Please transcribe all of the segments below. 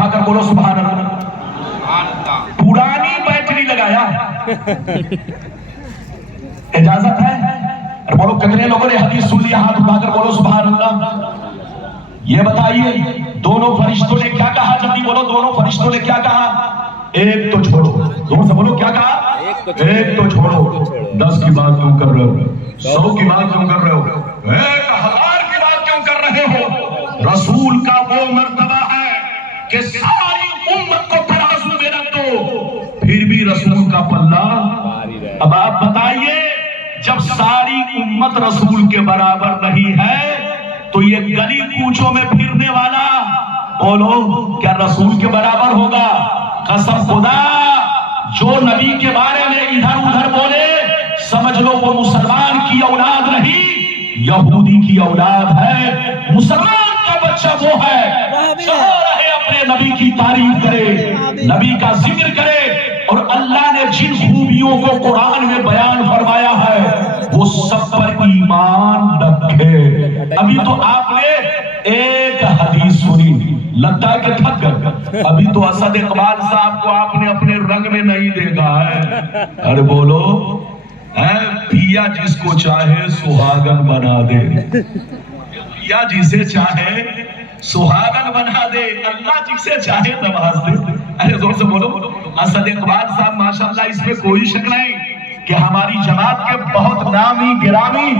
اٹھا کر بولو سبحان اللہ. پرانی بیٹری لگایا. اجازت ہے؟ اور بولو کتنے لوگوں نے حدیث سن لیا؟ ہاتھ اٹھا کر بولو سبحان اللہ. یہ بتائیے دونوں فرشتوں نے کیا کہا؟ جلدی بولو دونوں فرشتوں نے کیا کہا؟ ایک تو چھوڑو. زور سے بولو کیا کہا؟ ایک تو چھوڑو. 10 کی بات کیوں کر رہے ہو؟ 100 کی بات کیوں کر رہے ہو؟ 1000 کی بات کیوں کر رہے ہو؟ رسول کا وہ مرتبہ ہے کہ ساری امت کو ترازو میں رکھ دو، پھر بھی رسول کا پلہ. اب آپ بتائیے جب ساری امت رسول کے برابر نہیں ہے تو یہ گلی کوچوں میں پھرنے والا بولو کیا رسول کے برابر ہوگا؟ قسم خدا جو نبی کے بارے میں ادھر ادھر بولے سمجھ لو وہ مسلمان کی اولاد نہیں یہودی کی اولاد ہے. مسلمان کا بچہ وہ ہے جو رہے اپنے نبی کی تعریف کرے، نبی کا ذکر کرے، اور اللہ نے جن خوبیوں کو قرآن میں بیان فرمایا ہے وہ سب پر ایمان رکھے. ابھی تو آپ نے ایک حدیث سنی، لگتا ہے کہ تھک گئے. ابھی تو اسد اقبال صاحب کو آپ نے اپنے رنگ میں نہیں دیکھا ہے. ارے بولو پیا جس کو چاہے سہاگن بنا دے، پیا جسے چاہے سہاگن بنا دے، اللہ جسے چاہے نواز دے. ارے زور سے بولو. اسد اقبال صاحب ماشاءاللہ اس میں کوئی شک نہیں کہ ہماری جماعت کے بہت نامی گرامی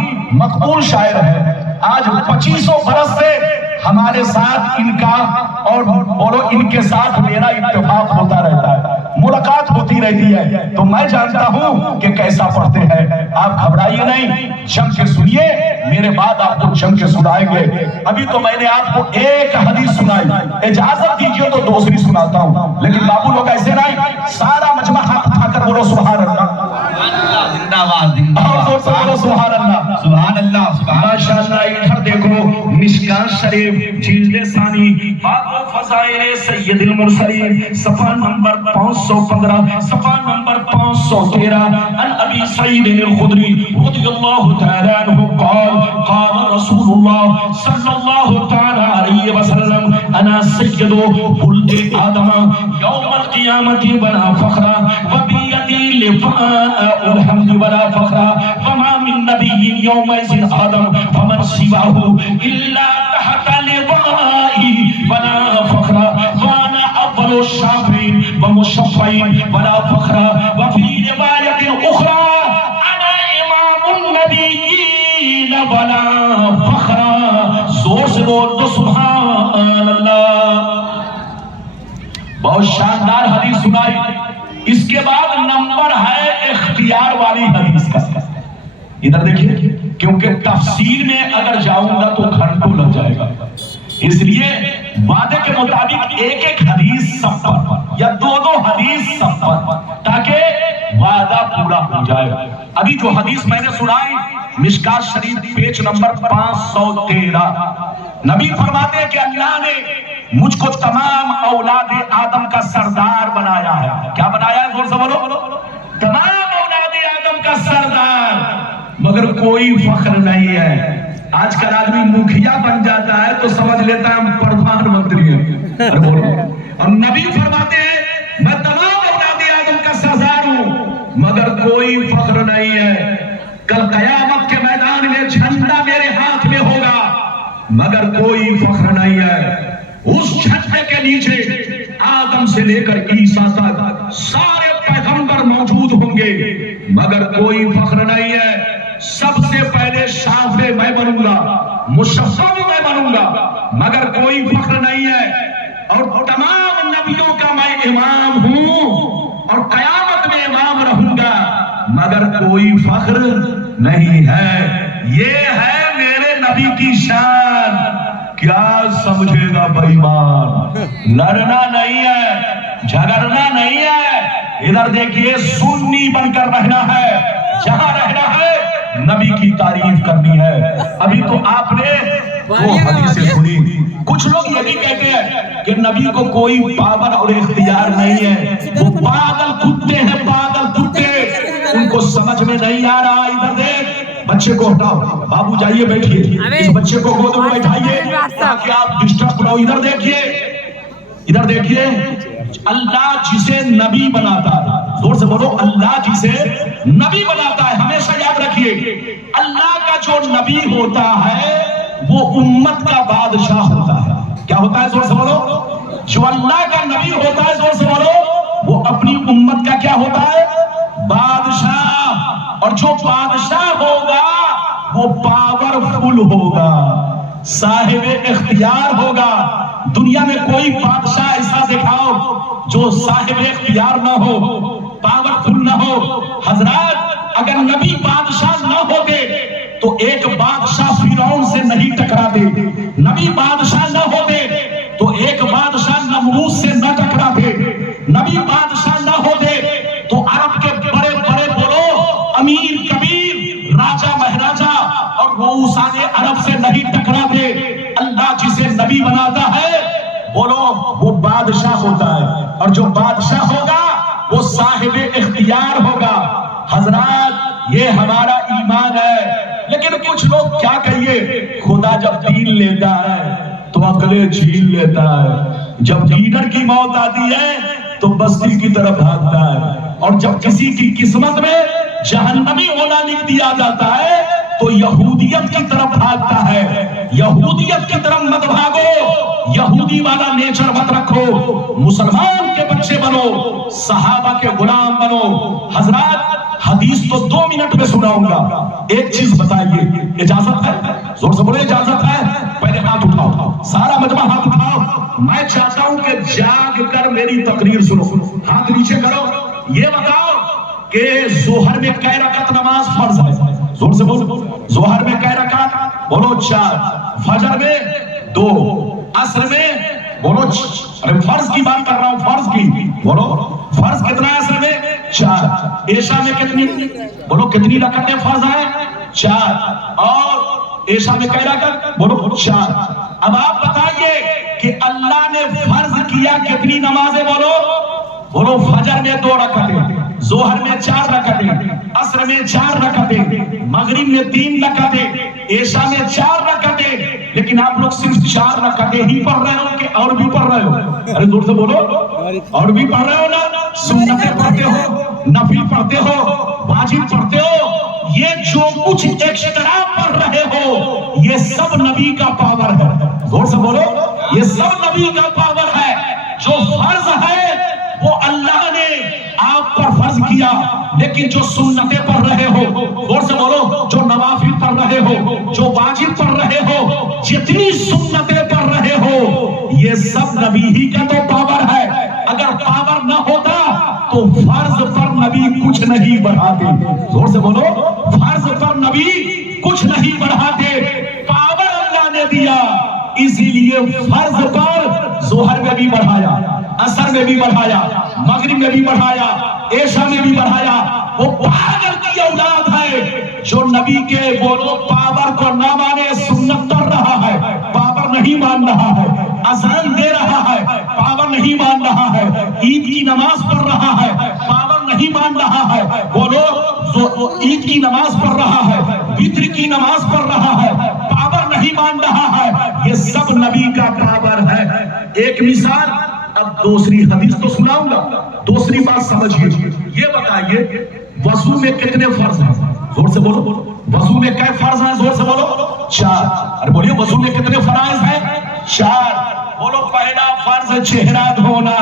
مقبول شاعر ہیں. آج 2500 برس سے ہمارے ساتھ ان کا اور بولو ان کے ساتھ میرا اتفاق ہوتا رہتا ہے، ملاقات ہوتی رہتی ہے، تو میں جانتا ہوں کہ کیسا پڑھتے ہیں. آپ گھبرائیے نہیں، جم کے سنیے، میرے بعد آپ کو جم کے سنائیں گے. ابھی تو میں نے آپ کو ایک حدیث سنائی، اجازت دیجیے تو دوسری سناتا ہوں. لیکن بابو لوگ ایسے نہیں، سارا مجمع ہاتھ اٹھا کر بولو سبحان اللہ. زندہ باد زندہ باد. بولو سبحان اللہ سبحان اللہ سبحان ماشاءاللہ. ادھر دیکھو مشکات شریف جلد ثانی باب فضائل سید المرسلین صفحہ نمبر 515 صفحہ نمبر 513 عن ابی سعید الخدری رضی اللہ تعالی عنہ قال قال رسول اللہ صلی اللہ تعالی علیہ وسلم انا سید ولد آدم یوم القیامت بلا فخرا وبیدی لفاء الحمد بلا فخرا وما من نبی یومئذ آدم فمن سواه الا تحت لوائي ولا فخر وانا اول الشافعين ومشفعين ولا فخر. وفي رواية اخرى انا امام النبيين ولا فخر. زور سے بول تو سبحان اللہ. بہت شاندار حدیث سنائی. اس کے بعد نمبر ہے اختیار والی حدیث کا. ادھر دیکھیے کیونکہ تفسیر میں اگر جاؤں گا تو گھنٹوں لگ جائے گا، اس لیے وعدے کے مطابق ایک ایک حدیث سب پر یا دو حدیث سب پر تاکہ وعدہ پورا ہو جائے. ابھی جو حدیث میں نے سنائی مشکات شریف پیج نمبر 513 نبی فرماتے ہیں کہ اللہ نے مجھ کو تمام اولاد آدم کا سردار بنایا ہے. کیا بنایا ہے؟ زور سے بولو. تمام اولاد آدم کا سردار، مگر کوئی فخر نہیں ہے. آج کل آدمی مکھیا بن جاتا ہے تو سمجھ لیتا ہے ہم پردھان منتری ہیں. اور نبی فرماتے ہیں میں تمام اولاد آدم کا سردار ہوں مگر کوئی فخر نہیں ہے. کل قیامت کے میدان میں جھنڈا میرے ہاتھ میں ہوگا مگر کوئی فخر نہیں ہے. اس جھنڈے کے نیچے آدم سے لے کر عیسیٰ تک سارے پیغمبر موجود ہوں گے مگر کوئی فخر نہیں ہے. سب سے پہلے شافع میں بنوں گا، مشفع میں بنوں گا مگر کوئی فخر نہیں ہے. اور تمام نبیوں کا میں امام ہوں اور قیامت میں امام رہوں گا مگر کوئی فخر نہیں ہے. یہ ہے میرے نبی کی شان. کیا سمجھے گا بھائی مان؟ لڑنا نہیں ہے، جھگڑنا نہیں ہے. ادھر دیکھیے سنی بن کر رہنا ہے، جہاں رہنا ہے نبی کی تعریف کرنی ہے. ابھی تو آپ نے وہ حدیثیں سنی. کچھ لوگ یہ بھی کہتے ہیں کہ نبی کو کوئی پاور اور اختیار نہیں ہے، وہ پاگل کتے ہیں، پاگل کتے. ان کو سمجھ میں نہیں آ رہا. ادھر دیکھ بچے کو ہٹاؤ، بابو جائیے بیٹھیے، اس بچے کو گود میں بیٹھائیے تاکہ آپ ڈسٹرب نہ ہو. ادھر دیکھیے ادھر دیکھیے، اللہ جسے نبی بناتا ہے، زور سے بولو، اللہ جسے نبی بناتا ہے، ہمیشہ یاد رکھیے اللہ کا جو نبی ہوتا ہے وہ امت کا بادشاہ ہوتا ہے۔ کیا ہوتا ہے؟ زور سے بولو، جو اللہ کا نبی ہوتا ہے، زور سے بولو، وہ اپنی امت کا کیا ہوتا ہے؟ بادشاہ۔ اور جو بادشاہ ہوگا وہ پاورفل ہوگا، صاحب اختیار ہوگا۔ دنیا میں کوئی بادشاہ ایسا دکھاؤ جو صاحب اختیار نہ ہو، پاورفل نہ ہو۔ حضرات، اگر نبی بادشاہ نہ ہوتے تو ایک بادشاہ فرعون سے نہیں ٹکراتے، نبی بادشاہ نہ ہوتے تو ایک بادشاہ نمرود سے نہ ٹکراتے، نبی بادشاہ نہ ہوتے تو عرب کے بڑے بڑے بولو امیر کبیر، راجہ مہاراجہ اور رؤسان عرب سے نہیں ٹکراتے۔ اللہ جسے نبی بناتا ہے بولو وہ بادشاہ ہوتا ہے، اور جو بادشاہ ہوگا وہ صاحب اختیار ہوگا۔ حضرات، یہ ہمارا ایمان ہے۔ لیکن کچھ لوگ کیا کہیے، خدا جب دین لیتا ہے تو عقلیں چھین لیتا ہے، جب لیڈر کی موت آتی ہے تو بستی کی طرف بھاگتا ہے، اور جب کسی کی قسمت میں جہنمی ہونا لکھ دیا جاتا ہے تو یہودیت کی طرف بھاگتا ہے۔ یہودیت کی طرف مت بھاگو، یہودی والا نیچر مت رکھو، مسلمان کے بچے بنو، صحابہ کے غلام بنو۔ حضرات، حدیث تو 2 منٹ میں سناؤں گا، ایک چیز بتائیے، اجازت ہے؟ زور سے بولے، اجازت ہے؟ پہلے ہاتھ اٹھاؤ، سارا مجمع ہاتھ اٹھاؤ۔ میں چاہتا ہوں کہ جاگ کر میری تقریر سنو، ہاتھ نیچے کرو۔ یہ بتاؤ کہ ظہر میں کئی رکعت نماز فرض ہے؟ زور سے بولو، ظہر میں کئی رکعت؟ بولو 4، فجر میں 2، عصر میں بولو ارے فرض کی بات کر رہا ہوں، فرض کی بولو، فرض کتنا ہے عصر میں؟ 4۔ عشاء میں کتنی؟ بولو کتنی رکعتیں فرض ہیں؟ 4۔ اور عشاء میں کئی رکعت؟ بولو 4۔ اب آپ بتائیے کہ اللہ نے فرض کیا کتنی نمازیں؟ بولو بولو، فجر میں 2 رکعتیں، ظہر میں 4 رکعتیں، عصر میں 4 رکعتیں، مغرب میں 3 رکعتیں، عشاء میں 4 رکعتیں۔ لیکن آپ لوگ صرف 4 رکعتیں ہی پڑھ رہے ہو کہ اور بھی پڑھ رہے ہو؟ ارے زور سے بولو، اور بھی پڑھ رہے ہو نا؟ سنتیں پڑھتے ہو، نفل پڑھتے ہو، واجب پڑھتے ہو، یہ جو کچھ ایکسٹرا پڑھ رہے ہو یہ سب نبی کا پاور ہے۔ زور سے بولو، یہ سب نبی کا پاور ہے۔ جو فرض ہے وہ اللہ نے آپ پر فرض کیا، لیکن جو سنتیں پڑھ رہے ہو، غور سے بولو، جو نوافل پڑھ رہے ہو، جو واجب پڑھ رہے ہو، جتنی سنتیں پڑھ رہے ہو، یہ سب نبی ہی کا تو پاور ہے۔ اگر پاور نہ ہوتا تو فرض پر نبی کچھ نہیں بڑھاتے۔ غور سے بولو، فرض پر نبی کچھ نہیں بڑھاتے، پاور اللہ نے دیا، اسی لیے فرض پر ظہر میں بھی بڑھایا، عصر میں بھی بڑھایا، مغرب میں بھی بڑھایا، عشاء میں بھی بڑھایا۔ وہ پاگل کی اولاد ہے جو نبی کے بولو پاور کو نہ مانے، سنت پڑھ رہا ہے، پاور نہیں مان رہا ہے، اذان دے رہا ہے، پاور نہیں مان رہا ہے، عید کی نماز پڑھ رہا ہے، پاور نہیں مان رہا ہے، بولو عید کی نماز پڑھ رہا ہے، وتر کی نماز پڑھ رہا ہے، پاور نہیں مان رہا ہے۔ یہ سب نبی کا پاور ہے۔ ایک مثال، اب دوسری حدیث تو سناؤں گا، دوسری بات سمجھیے۔ یہ بتائیے وضو میں کتنے فرض ہیں؟ زور سے بولو، وضو میں کئی فرض ہیں؟ زور سے بولو 4۔ ارے بولیے، وضو میں کتنے فرائض ہیں؟ 4۔ بولو، پہلا فرض چہرہ دھونا،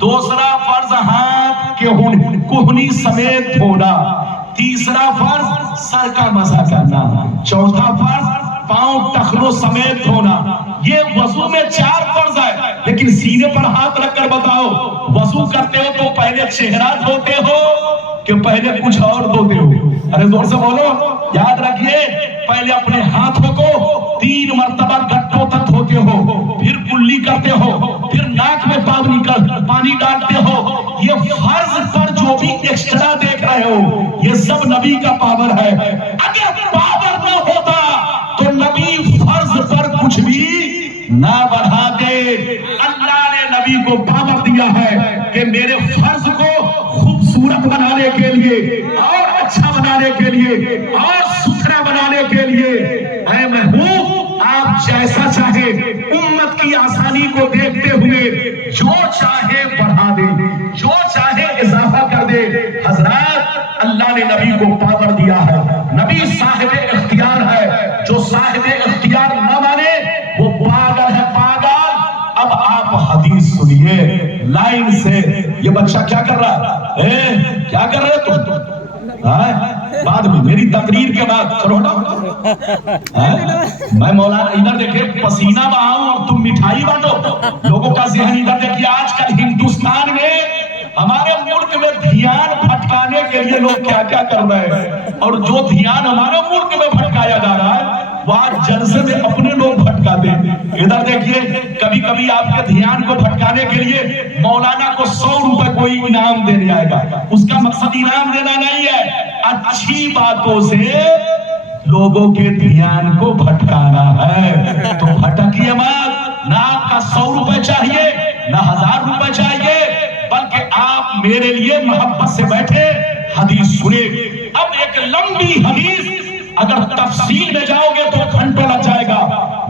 دوسرا فرض ہاتھ کے کہنی سمیت دھونا، تیسرا فرض سر کا مسح کرنا، چوتھا فرض پاؤں ٹخنوں سمیت دھونا۔ یہ وضو میں 4 فرض ہے، لیکن سینے پر ہاتھ رکھ کر بتاؤ، وضو کرتے ہو تو پہلے چہرہ دھوتے ہو کہ پہلے کچھ اور دھوتے ہو؟ ارے زور سے بولو، یاد رکھیے، پہلے اپنے ہاتھوں کو 3 مرتبہ گٹوں تک دھوتے ہو، پھر کلی کرتے ہو، پھر ناک میں پانی ڈالتے ہو۔ یہ فرض پر جو بھی ایکسٹرا دیکھ رہے ہو یہ سب نبی کا پاور ہے۔ اگر پاور نہ ہوتا تو نبی فرض پر کچھ بھی نہ بڑھاتے۔ اللہ نے نبی کو پاور دیا ہے کہ میرے فرض کو خوبصورت بنانے کے لیے اور اچھا بنانے کے لیے اور ستھرا بنانے کے لیے، اے محبوب آپ جیسا چاہے امت کی آسانی کو دیکھتے ہوئے کو پاور دیا ہے. نبی صاحب اختیار ہے, جو صاحب اختیار نہ مانے وہ پاگل ہے, پاگل. اب آپ حدیث سنیے لائن سے. یہ بچہ کیا کر رہا ہے, کیا کر رہے تم؟ بعد میں میری تقریر کے بعد کرو نا. میں مولانا ادھر دیکھے پسینہ بہاؤں اور تم مٹھائی بانٹو. لوگوں کا ذہن ادھر دیکھیے. آج کل ہندوستان میں ہمارے ملک میں دھیان بھٹکانے کے لیے لوگ کیا کیا کر رہے ہیں, اور جو دھیان ہمارے ملک میں بھٹکایا جا رہا ہے وہ آج جلسے میں اپنے لوگ بھٹکاتے ہیں. ادھر دیکھیے کبھی کبھی آپ کے دھیان کو بھٹکانے کے لیے مولانا کو 100 روپے کوئی انعام دینے آئے گا. اس کا مقصد انعام دینا نہیں ہے, اچھی باتوں سے لوگوں کے دھیان کو بھٹکانا ہے. تو بھٹکیے مت. نہ آپ کا 100 روپے چاہیے نہ 1000 روپے چاہیے, بلکہ آپ میرے لیے محبت سے بیٹھے حدیث سنے. اب ایک لمبی حدیث, اگر تفصیل میں جاؤ گے تو گھنٹوں لگ جائے گا.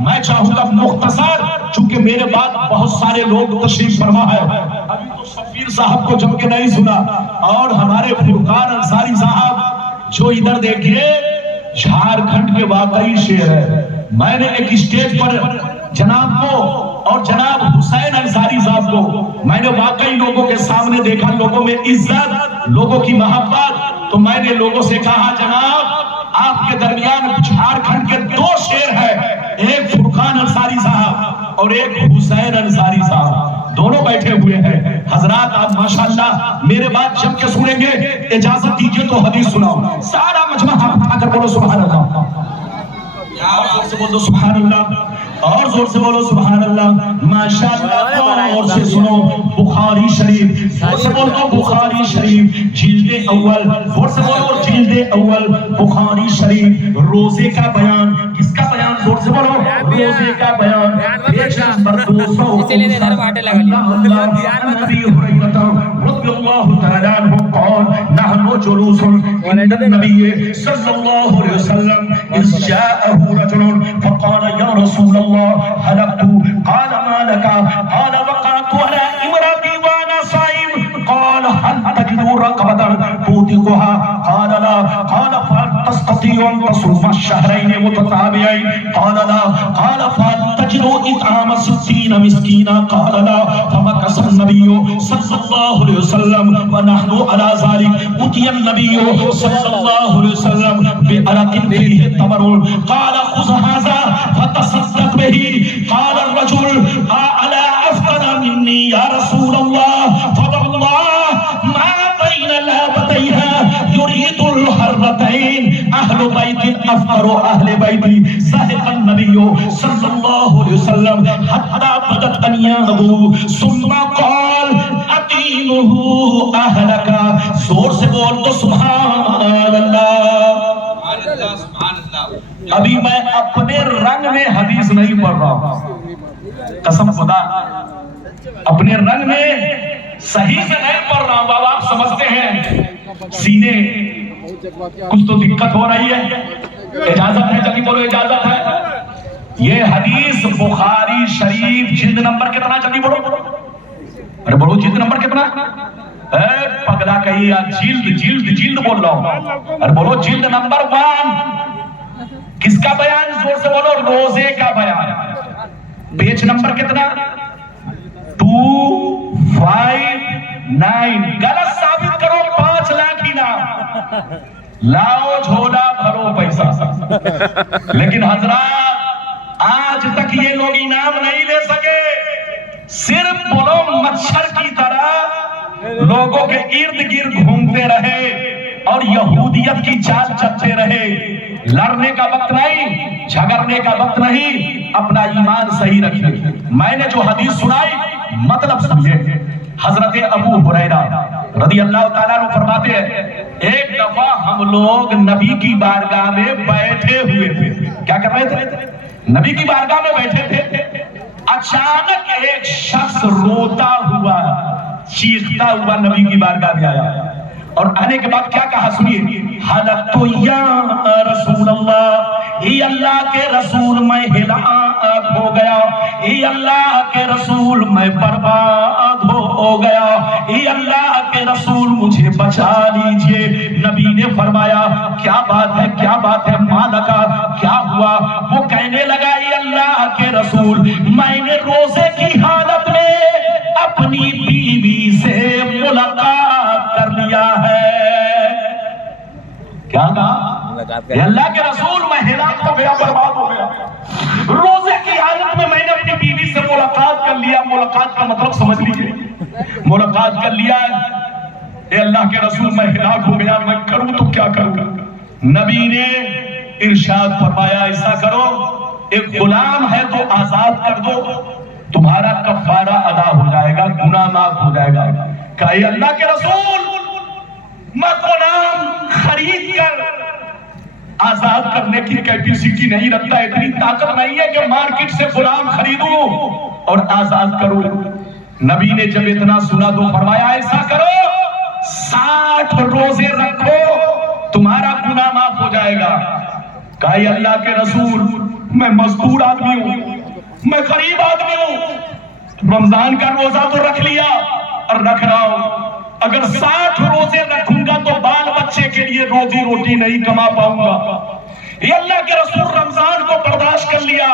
میں چاہوں گا مختصر, چونکہ میرے بعد بہت سارے لوگ تشریف فرما ہے. ابھی تو شفیع صاحب کو جم کے نہیں سنا, اور ہمارے فرقان انصاری صاحب جو ادھر دیکھیے جھارکھنڈ کے واقعی شعر ہے. میں نے ایک اسٹیج پر جناب کو اور جناب حسین انصاری صاحب کو میں نے واقعی لوگوں کے سامنے دیکھا, لوگوں میں عزت, لوگوں کی محبت. تو میں نے لوگوں سے کہا جناب آپ کے درمیان جھارکھنڈ کے 2 شیر ہیں, ایک فرقان انصاری صاحب اور ایک حسین انصاری صاحب, دونوں بیٹھے ہوئے ہیں. حضرات آپ ماشاءاللہ میرے بات جب کے سنیں گے, اجازت دیجئے تو حدیث سناؤ. سارا مجمع ہاتھ اٹھا کر بولو سبحان اللہ, اور زور سے بولو سبحان اللہ, اور زور سے بولو سبحان اللہ. ماشاءاللہ اور سے سنو بخاری شریف, زور سے بولو بخاری شریف جلد اول, زور سے بولو جلد اول بخاری شریف. روزے کا بیان, کس کا بیان؟ زور سے بولو روزے کا بیان. Page number 200. نبی حریرہ رضی اللہ تعالی عنہ قال نحن جلوس عند النبي صلی اللہ علیہ وسلم اذ جاءه رجل فقال یا رسول اللہ هلكت. قال ما لك؟ قال وقعت على امرأتي وانا صائم. قال هل تجد رقبة توثقها؟ قال لا. قال فهل تستطيع ان تصوم الشهرين متتابعين؟ قال لا. قال فهل تجد اطعام 60 مسكينا؟ قال لا. فمكث النبي صلى الله عليه وسلم ونحن على ذلك. اتي النبي صلى الله عليه وسلم بعرق فيه تمر. قال خذ هذا فتصدق به. قال الرجل على افطر مني يا رسول الله؟ فوالله ما بين لابتيها يريد الحرتين اهل بيت افطر اهل بيتي. صدق النبي صلى الله عليه وسلم حتى بدت انيابه ثم قال اتينه اهلك. زور سے بول تو سبحان اللہ. ابھی میں اپنے رنگ میں حدیث نہیں پڑھ رہا ہوں, قسم خدا اپنے رنگ میں صحیح سے نہیں پڑھ رہا ہوں. بابا آپ سمجھتے ہیں سینے کچھ تو دقت ہو رہی ہے. اجازت ہے, جلدی بولو اجازت ہے. یہ حدیث بخاری شریف جلد نمبر کتنا؟ جلدی بولو, ارے بولو جلد نمبر کتنا؟ اے پگلا کہیے یار, جلد جلد جلد بول رہا ہوں. ارے بولو جلد نمبر 1. کس کا بیان؟ زور سے بولو روزے کا بیان. پیج نمبر کتنا؟ 259. غلط ثابت کرو 5 لاکھ ہی نام لاؤ, جھولا بھرو پیسہ. لیکن حضرات آج تک یہ لوگ انعام نہیں لے سکے. صرف بولو مچھر کی طرح لوگوں کے ارد گرد گھومتے رہے اور یہودیت کی چال چلتے رہے. لڑنے کا وقت نہیں, جھگڑنے کا وقت نہیں, اپنا ایمان صحیح رکھیے. میں نے جو حدیث سنائی مطلب سمجھے. حضرت ابو ہریرہ رضی اللہ تعالیٰ عنہ فرماتے ہیں ایک دفعہ ہم لوگ نبی کی بارگاہ میں بیٹھے ہوئے تھے. کیا کر رہے تھے؟ نبی کی بارگاہ میں بیٹھے تھے. اچانک ایک شخص روتا ہوا, چیختا ہوا نبی کی بارگاہ میں آیا, اور آنے کے بعد کیا کہا سنیے. حلقت یا رسول اللہ, اے اللہ کے رسول میں ہلاک ہو گیا, اے اللہ کے رسول میں برباد ہو گیا, اے اللہ کے رسول مجھے بچا لیجئے. نبی نبی نے فرمایا کیا بات ہے مالکا کیا ہوا؟ وہ کہنے لگا اے اللہ کے رسول میں نے روزے کی حالت میں اپنی بیوی سے ملاقات کر لیا ہے۔ کیا کہا؟ اے اللہ کے رسول میں ہلاک ہو گیا، برباد ہو گیا، روزے کی حالت میں نے اپنی بیوی سے ملاقات کر لیا۔ ملاقات کا مطلب سمجھ لیجئے، ملاقات کر لیا ہے۔ اے اللہ کے رسول میں ہلاک ہو گیا، میں کروں تو کیا کروں؟ نبی نے ارشاد فرمایا ایسا کرو ایک غلام ہے تو آزاد کر دو، تمہارا کفارہ ادا ہو جائے گا، گناہ معاف ہو جائے گا۔ کہا اے اللہ کے رسول میں غلام خرید کر آزاد کرنے کی کیپیسٹی نہیں رکھتا، اتنی طاقت نہیں ہے کہ مارکیٹ سے غلام خریدوں اور آزاد کروں۔ نبی نے جب اتنا سنا تو فرمایا ایسا کرو 60 روزے رکھو، تمہارا گناہ معاف ہو جائے گا۔ کہا اے اللہ کے رسول میں مزدور آدمی ہوں، میں غریب آدمی ہوں، رمضان کا روزہ تو رکھ لیا اور رکھ رہا ہوں، اگر 60 روزے رکھوں گا تو بال بچے کے لیے روزی روٹی نہیں کما پاؤں گا۔ اے اللہ کے رسول رمضان کو برداشت کر لیا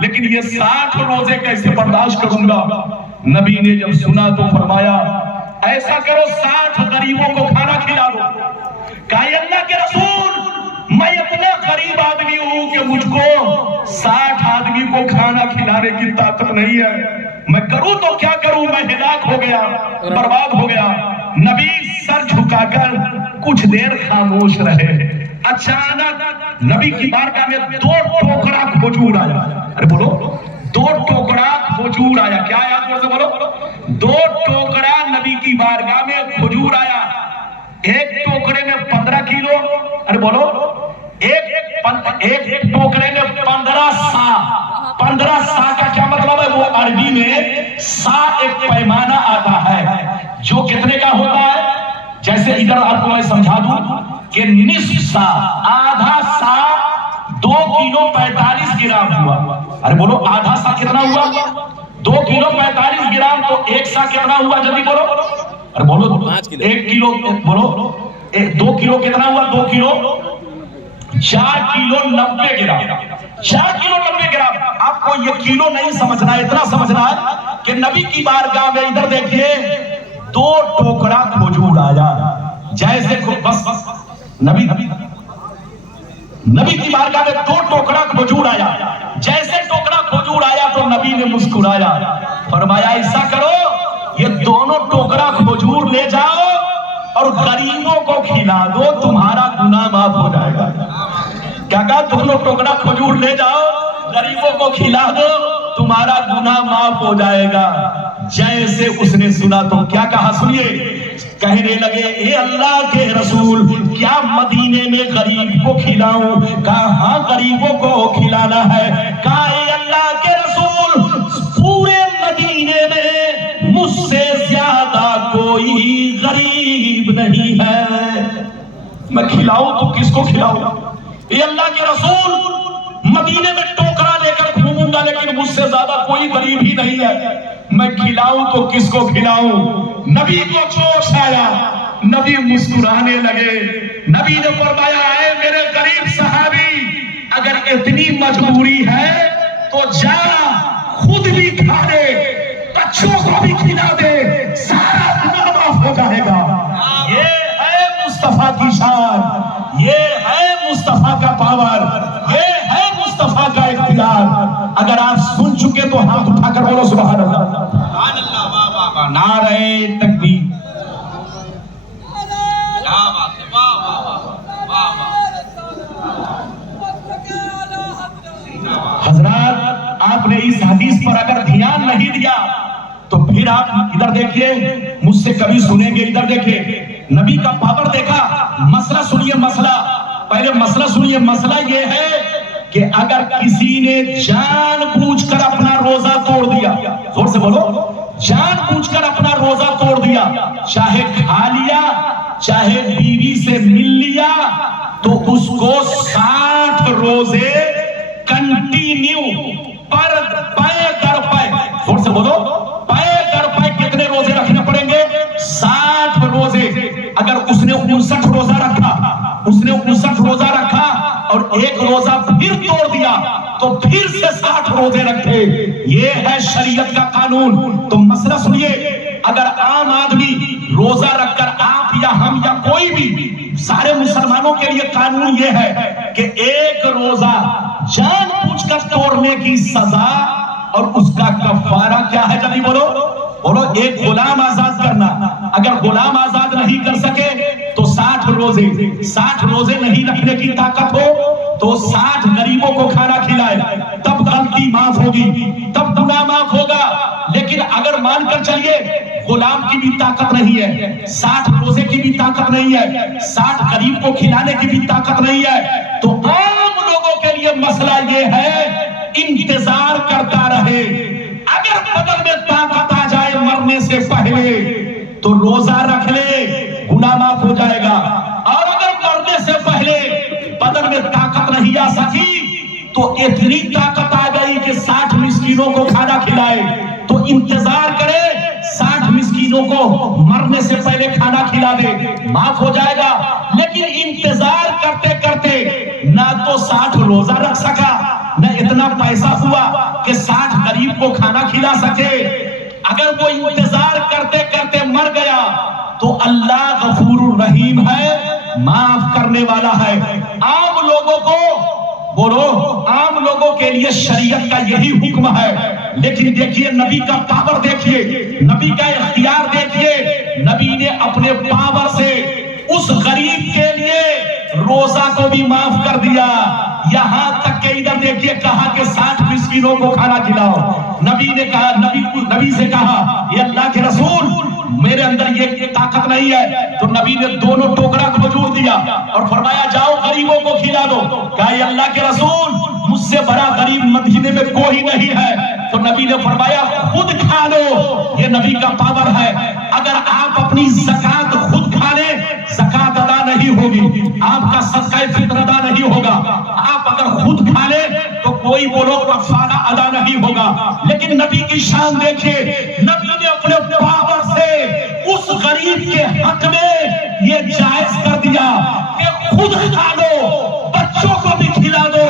لیکن یہ 60 روزے کیسے برداشت کروں گا؟ نبی نے جب سنا تو فرمایا ایسا کرو 60 غریبوں کو کھانا کھلا دو۔ کہا اے اللہ کے رسول میں اتنا غریب آدمی ہوں کہ مجھ کو 60 آدمی کو کھانا کھلانے کی طاقت نہیں ہے، میں کروں تو کیا کروں؟ میں ہلاک ہو گیا، برباد ہو گیا۔ نبی سر جھکا کر کچھ دیر خاموش رہے، اچانک نبی کی بارگاہ میں 2 ٹوکرا کھجور آیا۔ ارے بولو 2 ٹوکرا کھجور آیا۔ کیا آیا؟ آپ سے بولو 2 ٹوکرا نبی کی بارگاہ میں کھجور آیا۔ ایک ٹوکرے میں 15 کلو، ارے بولو ایک ٹوکرے میں 15 سا۔ 15 سا کا کیا مطلب ہے؟ وہ عربی میں سا ایک پیمانہ آتا ہے جو کتنے کا ہوتا ہے؟ جیسے ادھر آپ کو میں سمجھا دوں کہ نصف سا، آدھا سا 2 کلو 45 گرام ہوا۔ ارے بولو آدھا سا کتنا ہوا؟ 2 کلو 45 گرام، تو 1 سا کتنا ہوا؟ جلدی بولو، ارے بولو 1 کلو، بولو 2 کلو کتنا ہوا؟ 2 کلو 4 کلو 90 گرام، 4 کلو 90 گرام۔ آپ کو یہ کلو نہیں سمجھنا ہے، اتنا سمجھنا ہے کہ نبی کی بارگاہ میں ادھر دیکھیے 2 ٹوکرا کھجور آیا۔ جیسے بس نبی کی بارگاہ میں 2 ٹوکرا کھجور آیا، جیسے ٹوکرا کھجور آیا تو نبی نے مسکرایا، فرمایا ایسا کرو یہ دونوں ٹوکرا کھجور لے جاؤ اور غریبوں کو کھلا دو، تمہارا گناہ معاف ہو جائے گا۔ کیا کہا؟ دونوں ٹوکرا کھجور لے جاؤ، غریبوں کو کھلا دو، تمہارا گناہ معاف ہو جائے گا۔ جیسے اس نے سنا تو کیا کہا؟ سنیے، کہنے لگے اے اللہ کے رسول کیا مدینے میں غریب کو کھلاؤں؟ کہا ہاں غریبوں کو کھلانا ہے۔ کہا اے اللہ کے رسول پورے مدینے میں مجھ سے زیادہ کوئی غریب نہیں ہے، میں کھلاؤں تو کس کو کھلاؤں؟ اے اللہ کے رسول مدینے میں ٹوکرا لے کر گھوموں گا لیکن مجھ سے زیادہ کوئی غریب ہی نہیں ہے، میں کھلاؤں تو کس کو کھلاؤں؟ نبی کو جوش آیا، نبی مسکرانے لگے۔ نبی نے فرمایا اے میرے غریب صحابی اگر اتنی مجبوری ہے تو جا خود بھی کھا دے، بچوں کو بھی کھلا دے، سارا گناہ معاف ہو جائے گا۔ یہ ہے مصطفیٰ کی شان، یہ ہے مصطفیٰ کا پاور، یہ ہے مصطفیٰ کا اختیار۔ اگر آپ سن چکے تو ہاتھ اٹھا کر بولو سبحان اللہ، سبحان اللہ، واہ واہ واہ، نعرہ تکبیر۔ کیا بات ہے، واہ واہ واہ واہ واہ۔ حضرات آپ نے اس حدیث پر اگر دھیان نہیں دیا تو پھر آپ ادھر دیکھیے، مجھ سے کبھی سنیں گے، ادھر دیکھیے نبی کا پاور دیکھا۔ مسئلہ سنیے، مسئلہ پہلے مسئلہ سنیے۔ مسئلہ یہ ہے کہ اگر کسی نے جان بوجھ کر اپنا روزہ توڑ دیا، زور سے بولو، جان بوجھ کر اپنا روزہ توڑ دیا، چاہے کھا لیا چاہے بیوی سے مل لیا، تو اس کو 60 روزے کنٹینیو پر پے در پے، زور سے بولو، پے در پے کتنے روزے رکھنے پڑیں گے؟ 60 روزے۔ اگر اس نے 59 روزہ رکھا اس نے 59 روزہ رکھا اور ایک روزہ پھر توڑ دیا تو پھر سے 60 روزے رکھے. یہ ہے شریعت کا قانون. تو مسئلہ سنیے، اگر عام آدمی روزہ رکھ کر، آپ یا ہم یا کوئی بھی، سارے مسلمانوں کے لیے قانون یہ ہے کہ ایک روزہ جان بوجھ کر توڑنے کی سزا اور اس کا کفارہ کیا ہے؟ جلدی بولو بولو. ایک غلام آزاد کرنا. اگر غلام آزاد نہیں کر سکے تو 60 روزے. 60 روزے نہیں رکھنے کی طاقت ہو تو 60 غریبوں کو کھانا کھلائے، تب غلطی معاف ہوگی، تب گناہ معاف ہوگا. لیکن اگر مان کر چلیے غلام کی بھی طاقت نہیں ہے، 60 روزے کی بھی طاقت نہیں ہے، 60 غریب کو کھلانے کی بھی طاقت نہیں ہے، تو عام لوگوں کے لیے مسئلہ یہ ہے انتظار کرتا رہے. اگر بدن میں طاقت آ جائے مرنے سے پہلے تو روزہ رکھ لے، گناہ معاف ہو جائے گا. اور اگر مرنے سے پہلے بدن میں طاقت نہیں آ سکی تو اتنی طاقت آ گئی کہ 60 مسکینوں کو کھانا کھلائے تو انتظار کرے، 60 مسکینوں کو مرنے سے پہلے کھانا کھلا دے، معاف ہو جائے گا. لیکن انتظار کرتے کرتے نہ تو 60 روزہ رکھ سکا، نہ اتنا پیسہ ہوا کہ 60 غریب کو کھانا کھلا سکے. اگر وہ انتظار کرتے کرتے مر گیا تو اللہ غفور الرحیم ہے، معاف کرنے والا ہے. عام لوگوں کو بولو، عام لوگوں کے لیے شریعت کا یہی حکم ہے. لیکن دیکھیے نبی کا پاور، دیکھیے نبی کا اختیار، دیکھیے نبی نے اپنے پاور سے اس غریب کے لیے روزہ کو بھی معاف کر دیا. یہاں تک کہ ادھر دیکھیے کہا کہ 60 مسکینوں کو کھانا کھلاؤ. نبی نے کہا، نبی سے کہا یہ اللہ کے رسول میرے اندر یہ طاقت نہیں ہے. تو نبی نے دونوں ٹوکرا کو جوڑ دیا اور فرمایا جاؤ غریبوں کو کھلا دو. کہا یہ اللہ کے رسول مجھ سے بڑا غریب مدینے میں کوئی نہیں ہے. تو نبی نے فرمایا خود کھا لو. یہ نبی کا پاور ہے. اگر آپ اپنی زکات خود کھا لیں زکات ادا نہیں ہوگی، آپ کا صدقہ فطر ادا نہیں ہوگا. آپ اگر خود کھا لیں تو کوئی بولو کفارہ ادا نہیں ہوگا. لیکن نبی کی شان دیکھیں، نبی نے اپنے پاور سے اس غریب کے حق میں یہ جائز کر دیا کہ خود کھا لو، بچوں کو بھی کھلا دو،